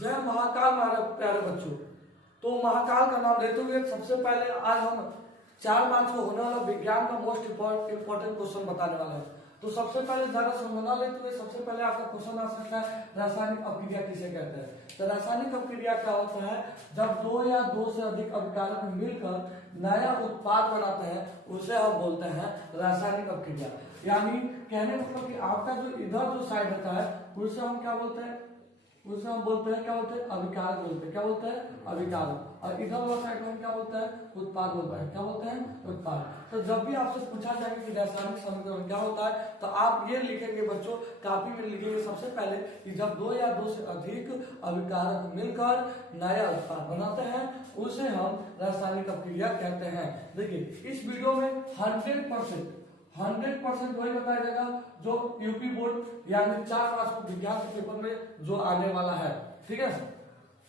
जय महाकाल हमारे प्यारे बच्चों। तो महाकाल का नाम लेते हुए सबसे पहले आज हम 4 मार्च को होने वाला विज्ञान का मोस्ट इम्पोर्टेंट क्वेश्चन बताने वाले हैं। तो सबसे पहले ज्यादा समझना लेते हुए सबसे पहले आपका क्वेश्चन आ सकता है रासायनिक अपक्रिया किसे कहते हैं। तो रासायनिक अपक्रिया क्या होता है? जब 2 या 2 से अधिक अभिकारक मिलकर नया उत्पाद बनाते हैं उसे हम बोलते हैं रासायनिक अपक्रिया। यानी कहने मतलब कि आपका जो इधर जो साइड होता है उसे हम क्या बोलते हैं? उसे हम बोलते हैं क्या बोलते हैं? अभिकारक बोलते हैं। क्या बोलते हैं? अभिकारक। और इधर वाला साइड में हम क्या बोलते हैं? उत्पाद बोलते हैं। क्या बोलते हैं? उत्पाद। तो जब भी आपसे पूछा जाएगा कि रासायनिक समीकरण क्या होता है तो आप ये लिखेंगे बच्चों, काफी में लिखेंगे सबसे पहले कि जब 2 या 2 से अधिक अभिकारक मिलकर नया उत्पाद बनाते हैं उसे हम रासायनिक अपक्रिया कहते हैं। देखिए इस वीडियो में 100% वही बताया जाएगा जो यूपी बोर्ड यानी 4 मार्च को विज्ञान के पेपर में जो आने वाला है। ठीक है।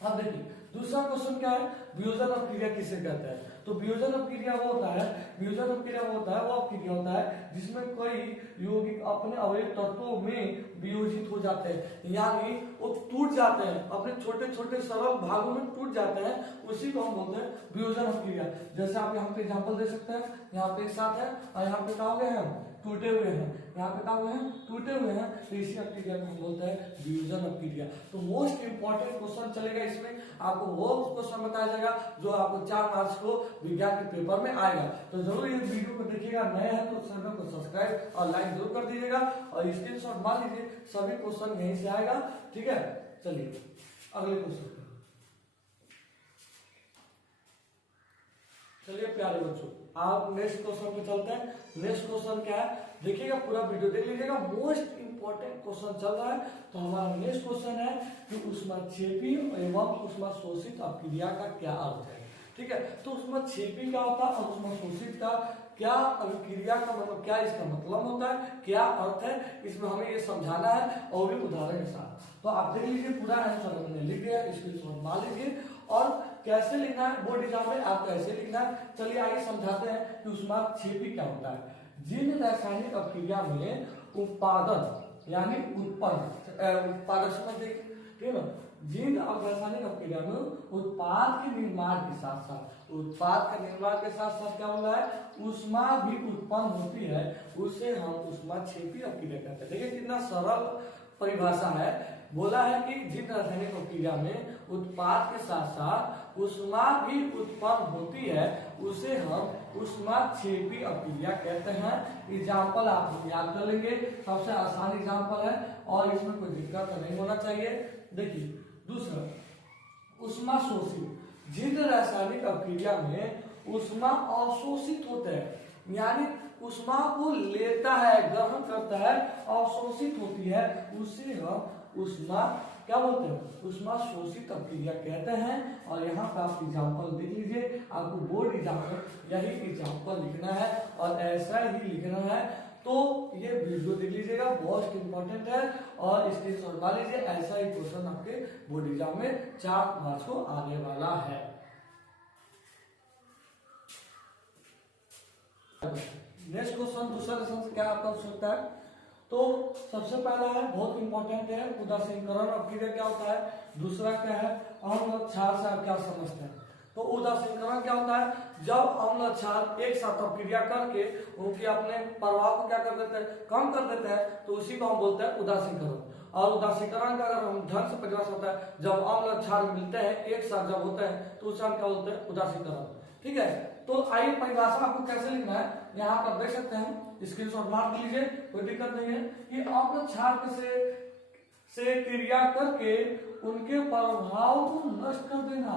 अब देखिए दूसरा क्वेश्चन क्या है? वियोजन अपक्रिया किसे कहते हैं? तो वियोजन अपक्रिया वो होता है, वियोजन अपक्रिया वो होता है, वो अपक्रिया होता है जिसमें कोई यौगिक अपने अवयव तत्वों में वियोजित हो जाते हैं, यानी वो टूट जाते हैं, अपने छोटे छोटे सरल भागों में टूट जाते हैं, उसी को हम बोलते हैं वियोजन अपक्रिया। जैसे आप यहाँ पे एग्जाम्पल दे सकते हैं, यहाँ पे एक साथ है और यहाँ पे क्या हो गए हैं? टूटे हुए हैं। यहाँ पे क्या हुए हैं? टूटे हुए हैं। तो इसी अपक्रिया को हम बोलते हैं वियोजन अपक्रिया। तो मोस्ट इंपॉर्टेंट क्वेश्चन चलेगा इसमें, आपको वो क्वेश्चन बताया जाएगा जो आपको 4 मार्च को विज्ञान के पेपर में आएगा। तो जरूर ये वीडियो को देखिएगा, नए हैं तो चैनल को सब्सक्राइब और लाइक जरूर कर दीजिएगा और स्क्रीनशॉट मार लीजिए, सभी क्वेश्चन यहीं से आएगा। ठीक है, चलिए अगले क्वेश्चन। चलिए प्यारे बच्चों आप नेक्स्ट क्वेश्चन पे चलते हैं। नेक्स्ट क्वेश्चन क्या है देखिएगा, पूरा वीडियो देख लीजिएगा, मोस्ट इंपॉर्टेंट क्वेश्चन चल रहा है। तो हमारा नेक्स्ट क्वेश्चन है कि ऊष्माक्षेपी एवं ऊष्माशोषित अपक्रिया का क्या अर्थ है। ठीक है, तो ऊष्माक्षेपी क्या होता है और ऊष्माशोषित का क्या अभिक्रिया का मतलब क्या, इसका मतलब होता है, क्या अर्थ है, इसमें हमें ये समझाना है और भी उदाहरण के साथ। तो आप देख लीजिए पूरा आंसर हमने लिख दिया, स्क्रीनशॉट मार लीजिए। और कैसे लिखना है बोर्ड एग्जाम में आप कैसे लिखना है, चलिए आइए समझाते हैं कि ऊष्माक्षेपी क्या होता है। जिन रासायनिक अपक्रिया में उत्पादन यानी उत्पादन समझ देखिए, ठीक है ना, जिन रासायनिक अपक्रिया में उत्पाद के निर्माण के साथ साथ क्या हो रहा है? ऊष्मा भी उत्पन्न होती है, उसे हम ऊष्माक्षेपी अपक्रिया कहते हैं। देखिए कितना सरल परिभाषा है, बोला है कि जिन रासायनिक अपक्रिया में उत्पाद के साथ साथ ऊष्मा भी उत्पन्न होती है उसे हम ऊष्माक्षेपी अपक्रिया कहते हैं। एग्जाम्पल आप याद कर लेंगे, सबसे आसान एग्जाम्पल है और इसमें कोई दिक्कत नहीं होना चाहिए। देखिए दूसरा ऊष्माशोषित, जिन रासायनिक अपक्रिया में ऊष्मा अवशोषित होते हैं, यानी ऊष्मा को लेता है, ग्रहण करता है, अवशोषित होती है, उसे हम ऊष्मा क्या बोलते हैं? ऊष्मा शोषित अपक्रिया कहते हैं। और यहाँ पे आप एग्जाम्पल देख लीजिए, आपको बोर्ड एग्जाम्पल यही एग्जाम्पल लिखना है और ऐसा ही लिखना है। तो ये वीडियो देख लीजिएगा, बहुत इंपॉर्टेंट है और स्क्रीनशॉट मार लीजिए, ऐसा ही क्वेश्चन आपके बोर्ड एग्जाम में 4 मार्च को आने वाला है। नेक्स्ट क्वेश्चन दूसरा लेसन से क्या आपका सोचता है? तो सबसे पहला है बहुत इंपॉर्टेंट है, उदासीनीकरण अपक्रिया क्या होता है। दूसरा क्या है? अम्ल क्षार से आप क्या समझते हैं? तो उदासीनीकरण क्या होता है? जब अम्ल क्षार एक साथ अपक्रिया करके उनके अपने प्रभाव को क्या कर देते हैं? कम कर देते हैं, तो उसी को हम बोलते हैं उदासीनीकरण। और उदासीनीकरण का अगर हम ढंग से परिभाषा होता है, जब अम्ल क्षार मिलते हैं एक साथ जब होते हैं तो उसे हम क्या बोलते हैं? उदासीनीकरण। ठीक है, तो आइए परिभाषा आपको कैसे लिखना है यहाँ पर देख सकते हैं, स्क्रीनशॉट मार लीजिए, कोई दिक्कत नहीं है। कि अम्ल क्षार से क्रिया करके उनके प्रभाव को नष्ट कर देना,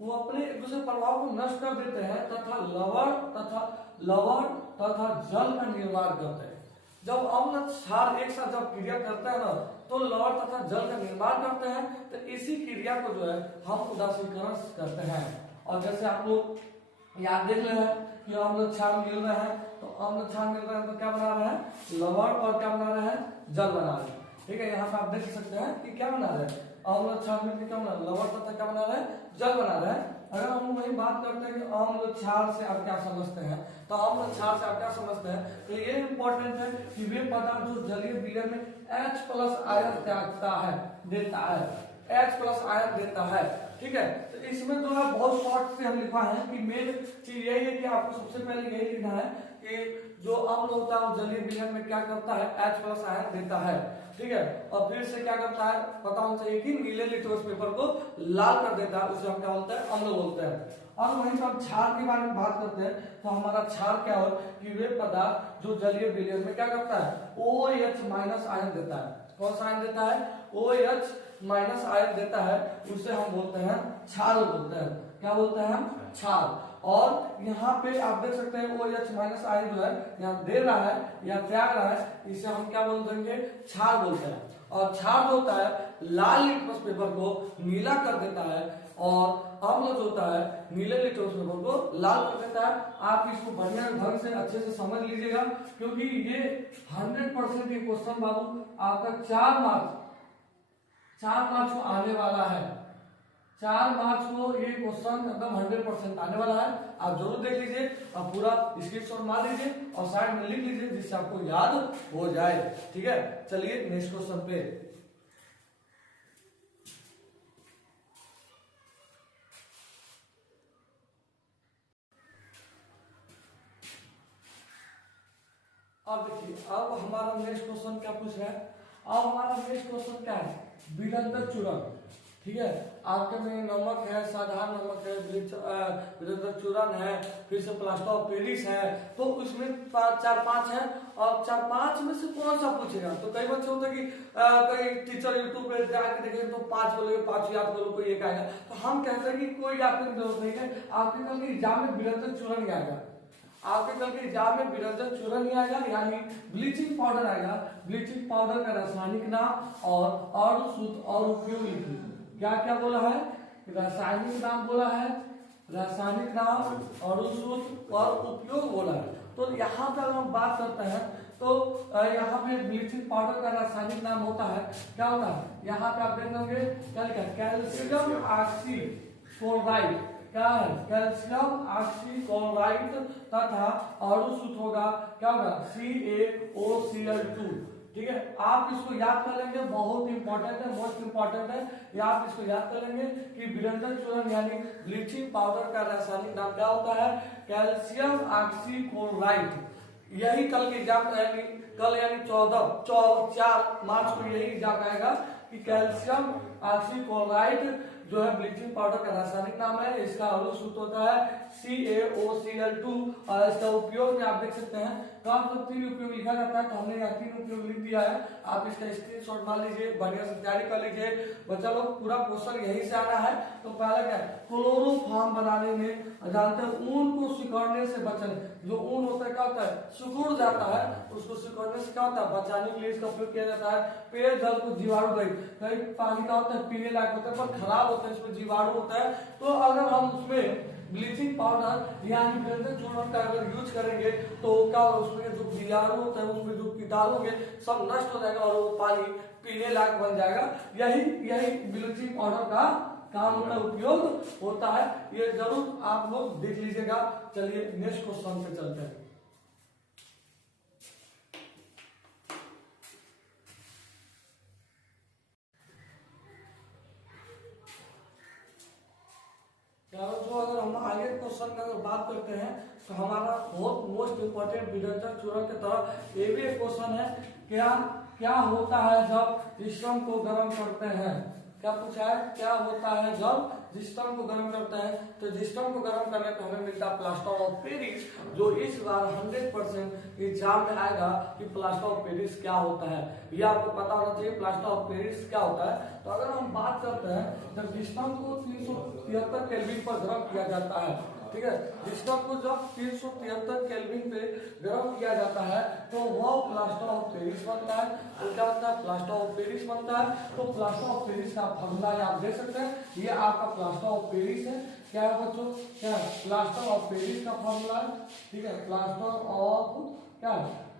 वो अपने एक दूसरे प्रभाव को नष्ट कर देते हैं तथा लवण तथा जल का निर्माण करते हैं। जब अम्ल क्षार एक साथ जब क्रिया करता है ना तो लवण तथा जल का निर्माण करते हैं, तो इसी क्रिया को जो है हम उदासीनीकरण करते हैं। और जैसे आप लोग याद देख रहे हैं कि अम्ल क्षार मिल रहे हैं, तो अम्ल क्षार मिल रहे हैं तो क्या बना रहे हैं? लवण, और क्या बना रहे हैं? जल बना रहे हैं। ठीक है, यहाँ पे आप देख सकते हैं कि क्या बना रहे हैं? अम्ल क्षार मिलकर क्या बना रहे हैं? लवण तथा क्या बना रहे हैं? जल बना रहे हैं। अगर हम वही बात करते हैं कि अम्ल क्षार से आप क्या समझते हैं, तो अम्ल क्षार से आप क्या समझते हैं? तो ये इंपॉर्टेंट है कि वे पदार्थ जो जलीय विलयन में H+ आयन त्यागता है, देता है। H प्लस आयन देता है। ठीक है, तो इसमें जो है बहुत शॉर्ट से हम लिखा है कि मेन चीज यही है कि आपको सबसे पहले यही लिखना है कि जो अम्ल होता है वो जलीय विलयन में क्या करता है, H प्लस आयन देता है। ठीक है, और फिर से क्या करता है पता होना चाहिए कि नीले लिटमस पेपर को लाल कर देता है, उसे हम क्या बोलते हैं, अम्ल बोलते हैं। और वहीं पर हम क्षार के बारे में बात करते हैं, तो हमारा क्षार क्या हो कि वे पदार्थ जो जलीय विलयन में क्या करता है, OH माइनस आयन देता है। कौन सा आयन देता है, OH माइनस आयन देता है, उसे हम बोलते हैं क्षार बोलते हैं। क्या बोलते हैं हम, क्षार। और यहाँ पे आप देख सकते हैं OH माइनस आयन जो है यहाँ दे रहा है या त्याग रहा है, इसे हम क्या बोल देंगे, क्षार बोलते हैं। और क्षार जो होता है लाल लिटमस पेपर को नीला कर देता है, और अम्ल जो होता है नीले लिटमस पेपर को लाल कर देता है। आप इसको बढ़िया ढंग से अच्छे से समझ लीजिएगा, क्योंकि ये 100% ये क्वेश्चन बाबू आपका 4 मार्क्स को आने वाला है। 4 मार्क्स को ये क्वेश्चन एकदम 100% आने वाला है। आप जरूर देख लीजिए, आप पूरा स्क्रीनशॉट मार लीजिए और साइड में लिख लीजिए, जिससे आपको याद हो जाए। ठीक है, चलिए नेक्स्ट क्वेश्चन पे। अब देखिए, अब हमारा नेक्स्ट क्वेश्चन क्या पूछ रहा है, अब हमारा नेक्स्ट क्वेश्चन क्या है, विलयन चूर्ण। ठीक है, आपके में नमक है, साधारण नमक है, विलयन चूर्ण है, फिर से प्लास्टर ऑफ पेरिस है, तो उसमें 4-5 है, और 4-5 में से कौन सा पूछेगा। तो कई बच्चे होते हैं कि कई टीचर यूट्यूब पे जाके देखेंगे तो 5 बोलेंगे, 5 याद करो, कोई एक आएगा। तो हम कहते हैं कि कोई याद करने की जरूरत नहीं है, आपके कल के एग्जाम में विलयन चूर्ण आएगा, आपके कल के एग्जाम में विलयन चूर्ण ही आएगा, यानी ब्लीचिंग पाउडर आएगा। ब्लीचिंग पाउडर का रासायनिक नाम और शुद्ध और उपयोग लिखिए। क्या क्या बोला है, रासायनिक नाम बोला है, रासायनिक नाम और शुद्ध और उपयोग बोला है। तो यहाँ पर हम बात करते हैं तो यहाँ पे ब्लीचिंग पाउडर का रासायनिक नाम होता है, क्या होता है, यहाँ पे आप देख लोगे क्या लिखा है, कैल्शियम ऑक्सीक्लोराइड। क्या है, कैल्शियम ऑक्सीक्लोराइड तथा और सूत्र होगा क्या होगा, CaOCl2। ठीक है, आप इसको याद कर लेंगे, बहुत इंपॉर्टेंट है, मोस्ट इंपॉर्टेंट है, ये आप इसको याद कर लेंगे कि विलयन चूर्ण यानी ब्लीचिंग पाउडर का रासायनिक नाम क्या होता है, कैल्शियम ऑक्सीक्लोराइड। यही कल के एग्जाम यानी कल यानी 4 मार्च को यही एग्जाम आएगा कि कैल्शियम ऑक्सीक्लोराइड जो है ब्लीचिंग पाउडर का रासायनिक नाम है, इसका अणु सूत्र होता है CaOCl2। और इसका उपयोग में आप देख सकते हैं कम से 3 उपयोग लिखा जाता है, तो हमने यहाँ 3 उपयोग लिख दिया है। आप इसका स्क्रीनशॉट मार लीजिए, बढ़िया से तैयारी कर लीजिए बच्चा लोग, पूरा क्वेश्चन यहीं से आना है। तो पहला क्या है, क्लोरोफॉर्म बनाने में जानते हैं ऊन को सिकुड़ने से बचने, जो ऊन होता है क्या होता है, सिकुड़ जाता है, उसको सिकुड़ने से क्या होता है, बचाने के लिए इसका उपयोग किया जाता है। पेय जल को जीवाणु रहित, कई पानी का होता है पीने लायक होता है पर खराब होता है, इसमें जीवाणु होता है, तो अगर हम उसमें ब्लीचिंग पाउडर यानी विलयन चूर्ण का अगर यूज करेंगे तो क्या होगा, उसमें जो जीवाणु होता है, उसमें जो कीटाणु होंगे सब नष्ट हो जाएगा और वो पानी पीने लायक बन जाएगा। यही ब्लीचिंग पाउडर का काम का उपयोग होता है, ये जरूर आप लोग देख लीजिएगा। चलिए नेक्स्ट क्वेश्चन पे चलते हैं। तो अगर हम आगे क्वेश्चन का अगर बात करते हैं तो हमारा बहुत मोस्ट इंपोर्टेंट विलयन चूर्ण की तरह ये भी एक क्वेश्चन है, क्या होता है जब सिस्टम को गर्म करते हैं। क्या पूछा है, क्या होता है जब सिस्टम को गर्म करते हैं। तो सिस्टम को गर्म करने पे हमें मिलता है प्लास्टर ऑफ पेरिस, जो इस बार 100% एग्जाम में आएगा कि प्लास्टर ऑफ पेरिस क्या होता है, ये आपको पता होना चाहिए प्लास्टर ऑफ पेरिस क्या होता है। तो अगर हम बात करते हैं जब सिस्टम को 373 केल्विन पर गर्म किया जाता है, ठीक है, सिस्टम को जब 373 केल्विन पे गर्म किया जाता है तो वह प्लास्टर ऑफ पेरिस बनता है। तो क्या होता है, प्लास्टर ऑफ पेरिस बनता है। तो प्लास्टर ऑफ पेरिस का फॉर्मूला आप देख सकते हैं, ये आपका प्लास्टर ऑफ पेरिस है। क्या है बच्चों, क्या है, प्लास्टर ऑफ पेरिस का फॉर्मूला है। ठीक है, प्लास्टर ऑफ क्या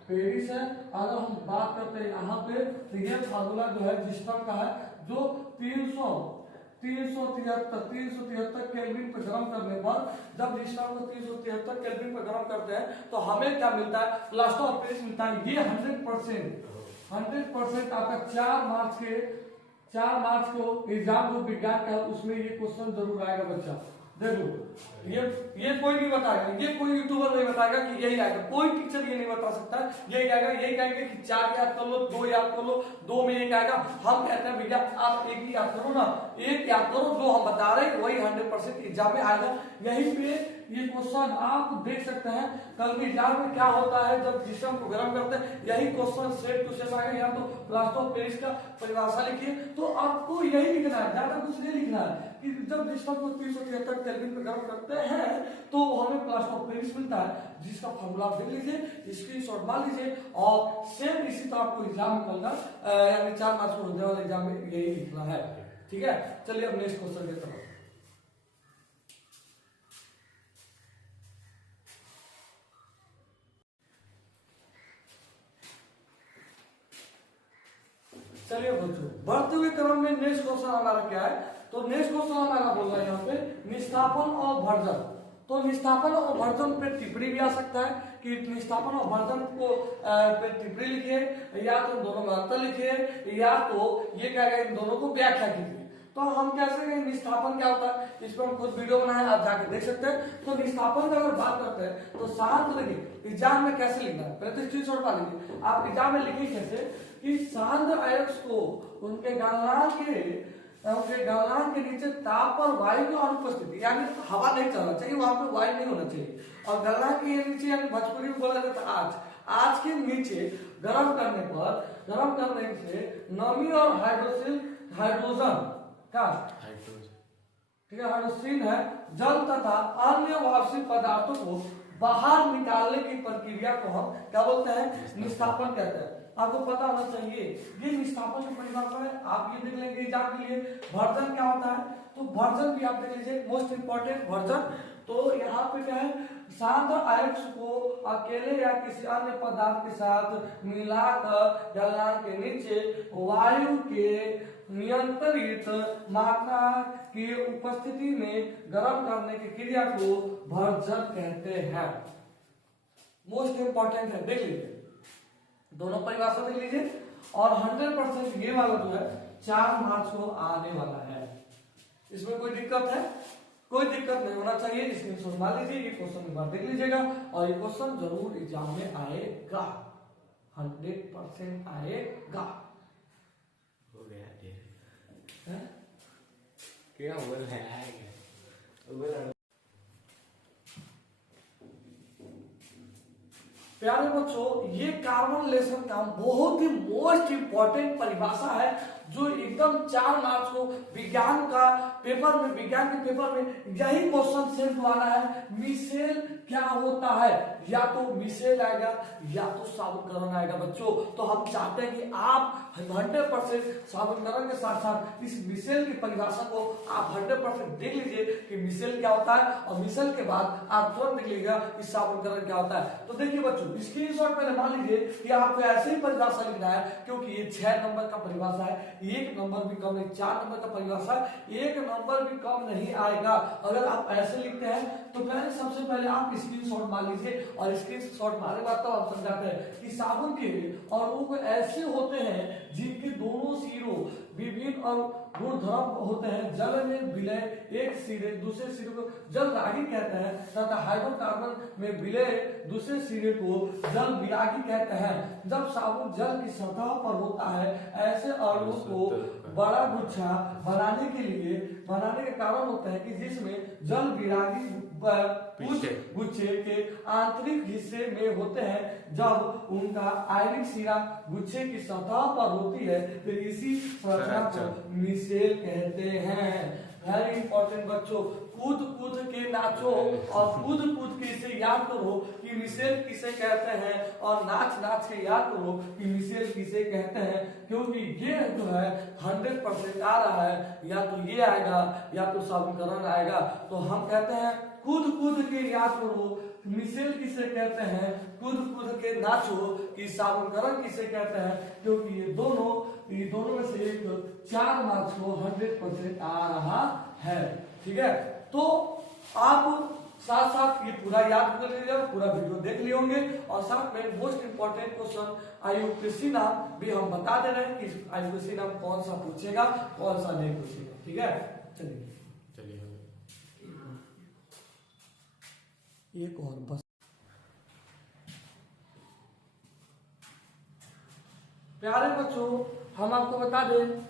पेरिस है। अगर हम बात करते हैं यहाँ पे तो ये फॉर्मूला जो है सिस्टम का है, जो 373 केल्विन पर गर्म करने पर, जब सिस्टम को 373 केल्विन पर गर्म करते हैं तो हमें क्या मिलता है, प्लास्टर ऑफ पेरिस मिलता है। ये 100% आपका 4 मार्च के 4 मार्च को एग्जाम जो विज्ञान का है उसमें ये क्वेश्चन जरूर आएगा बच्चा। देखो ये कोई नहीं बताएगा, ये कोई यूट्यूबर नहीं बताएगा कि यही आएगा, कोई टीचर ये नहीं बता सकता यही आएगा। यही कहेंगे कि 4 याद कर लो, 2 याद कर लो, 2 में एक आएगा। हम कहते हैं भैया आप एक ही याद करो ना, एक याद करो, जो हम बता रहे हैं वही 100% एग्जाम में आएगा। यहीं पे ये क्वेश्चन आप देख सकते हैं कल के एग्जाम में क्या होता है जब जिस्म को गर्म करते हैं, यही क्वेश्चन सेम टू सेम आएगा। या तो प्लास्टर ऑफ पेरिस का परिभाषा लिखिए, तो आपको यही लिखना है, ज्यादा कुछ नहीं लिखना है कि जब जिस्म को 373 केल्विन पे गर्म करते हैं तो हमें प्लास्टर ऑफ पेरिस मिलता है, जिसका फॉर्मूला देख लीजिए, स्क्रीनशॉट मार लीजिए, और सेम इसी तरह आपको एग्जाम में कल यानी 4 मार्च को होने वाले एग्जाम में यही लिखना है। ठीक है, चलिए अब नेक्स्ट क्वेश्चन की तरफ। चलिए बच्चों, बढ़ते हुए क्रम में नेक्स्ट क्वेश्चन हमारा क्या है, तो नेक्स्ट क्वेश्चन हमारा बोल रहा है यहाँ पे निष्ठापन और भर्जन। तो निष्ठापन और भर्जन पे टिप्पणी भी आ सकता है कि निष्ठापन और भर्जन को पे टिप्पणी लिखिए, या तो दोनों में अंतर लिखिए, या तो ये क्या है इन दोनों को व्याख्या कीजिए। तो हम कैसे कहें निष्ठापन क्या होता है, इस पर हम खुद वीडियो बनाए, आप जाके देख सकते हैं। तो निष्ठापन की अगर बात करते हैं तो शांत लगे एग्जाम में कैसे लिखना है, पहले तो स्क्रीनशॉट पा लीजिए। आप एग्जाम में लिखिए कैसे कि शांत अयस्क को उनके गलनांक के नीचे ताप और वायु की अनुपस्थिति, यानी हवा नहीं चलना चाहिए, वहां पे वायु नहीं होना चाहिए, और गलनांक के नीचे यानी भोजपुरी में बोला जाता है आज के नीचे गर्म करने से नमी और हाइड्रोजन का ठीक है, हाइड्रोजन है, जल तथा अन्य वाष्पिक पदार्थों को बाहर निकालने की प्रक्रिया को हम क्या बोलते हैं, निष्ठापन कहते हैं। आपको पता होना चाहिए ये निष्ठापन की परिभाषा है, आप ये देख लेंगे एग्जाम के लिए। भर्जन क्या होता है, तो भर्जन भी आप देख लीजिए, मोस्ट इंपॉर्टेंट भर्जन। तो यहाँ पे क्या है, शांत अयस्क को अकेले या किसी अन्य पदार्थ के साथ मिलाकर गलनांक के नीचे वायु के नियंत्रित मात्रा की उपस्थिति में गर्म करने की क्रिया को भर्जन कहते हैं। मोस्ट इंपॉर्टेंट है, देख लीजिए, दोनों परिभाषा देख लीजिए। और 100% ये वाला जो है 4 मार्च को आने वाला है, इसमें कोई दिक्कत है, कोई दिक्कत नहीं होना चाहिए। स्क्रीनशॉट मार लीजिए, ये क्वेश्चन एक बार देख लीजिएगा, और ये क्वेश्चन जरूर एग्जाम में आएगा, 100% आएगा। हो गया क्या बोल रहा है। प्यारे बच्चों, ये कार्बन लेशन का बहुत ही मोस्ट इंपॉर्टेंट परिभाषा है, जो एकदम 4 मार्च को विज्ञान के पेपर में यही क्वेश्चन सेम वाला है। मिसेल क्या होता है, या तो मिसेल आएगा या तो साबुनकरण आएगा बच्चों। तो हम चाहते हैं कि आप 100% साबुनकरण के साथ साथ इस मिसेल की परिभाषा को आप 100% देख लीजिए कि मिसेल क्या होता है, और मिसेल के बाद आप तुरंत देख लीजिएगा कि साबुनकरण क्या होता है। तो देखिए बच्चों, स्क्रीनशॉट पहले मान लीजिए कि आपको ऐसे ही परिभाषा लिखना है, क्योंकि ये 6 नंबर का परिभाषा है, 1 नंबर भी कम नहीं, 4 नंबर का परिभाषा, 1 नंबर भी कम नहीं आएगा अगर आप ऐसे लिखते हैं। तो पहले सबसे पहले आप स्क्रीनशॉट मार लीजिए, और स्क्रीनशॉट मारने के बाद तो हम समझाते हैं कि साबुन के और वो ऐसे होते हैं जिनके दोनों सिरों विभिन्न और गुणधर्म होते हैं। जल में विलय एक सिरे दूसरे सिरे को जल रागी कहते हैं, तथा हाइड्रोकार्बन में विलय दूसरे सिरे को जल विरागी कहते हैं। जब साबुन जल की सतह पर होता है, ऐसे अणु को बड़ा गुच्छा बनाने के कारण होता है कि जिसमें जल विरागी गुच्छे के आंतरिक हिस्से में होते हैं। जब उनका आयनिक सिरा गुच्छे की सतह पर होती है, फिर इसी संरचना को मिसेल कहते हैं। वेरी इंपॉर्टेंट बच्चों, कूद कूद के नाचो और कूद कूद के इसे याद करो कि मिसेल किसे कहते हैं, और नाच नाच के याद करो कि मिसेल किसे कहते हैं, क्योंकि ये जो है 100% आ रहा है, या तो ये आएगा या तो साबुनकरण आएगा। तो हम कहते हैं कूद कूद के याद करो मिसेल किसे कहते हैं, कूद कूद के नाचो कि साबुनकरण किसे कहते हैं, क्योंकि ये दोनों में से एक 4 मार्क्स को 100% आ रहा है। ठीक है, तो आप साथ साथ ये पूरा याद कर लीजिएगा, पूरा वीडियो देख लिए होंगे और साथ में मोस्ट इंपॉर्टेंट क्वेश्चन आईयूपीएससी नाम भी हम बता दे रहे हैं कि आईयूपीएससी नाम कौन सा पूछेगा कौन सा नहीं पूछेगा। ठीक है, चलिए एक और बस। प्यारे बच्चों, हम आपको बता दें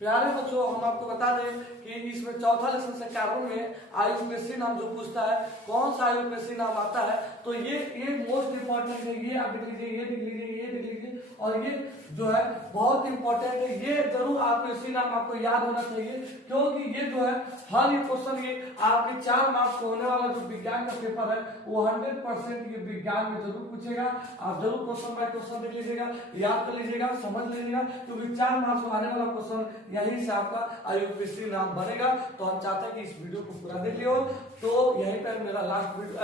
प्यारे बच्चों हम आपको बता दें कि इसमें चौथा लेसन से कार्बन में आईयूपीएससी नाम जो पूछता है कौन सा आईयूपीएससी नाम आता है, तो ये मोस्ट इंपॉर्टेंट है। ये आप देख लीजिए, ये देख लीजिए, ये देख लीजिए, और ये जो है बहुत इंपॉर्टेंट है। ये जरूर आपको इसी नाम आपको याद होना चाहिए, क्योंकि ये जो है हर ये क्वेश्चन ये आपके 4 मार्क्स को होने वाला जो विज्ञान का पेपर है वो 100% ये विज्ञान में जरूर पूछेगा। आप जरूर क्वेश्चन बाय क्वेश्चन देख लीजिएगा, याद कर लीजिएगा, समझ लीजिएगा, क्योंकि 4 मार्क्स में आने वाला क्वेश्चन यहीं से आपका आईयूपीएससी नाम बनेगा। तो हम चाहते हैं कि इस वीडियो को पूरा देख लियो। तो यहीं पर मेरा लास्ट वीडियो,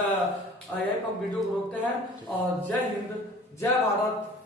यहीं पर वीडियो को रोकते हैं और जय हिंद, जय भारत।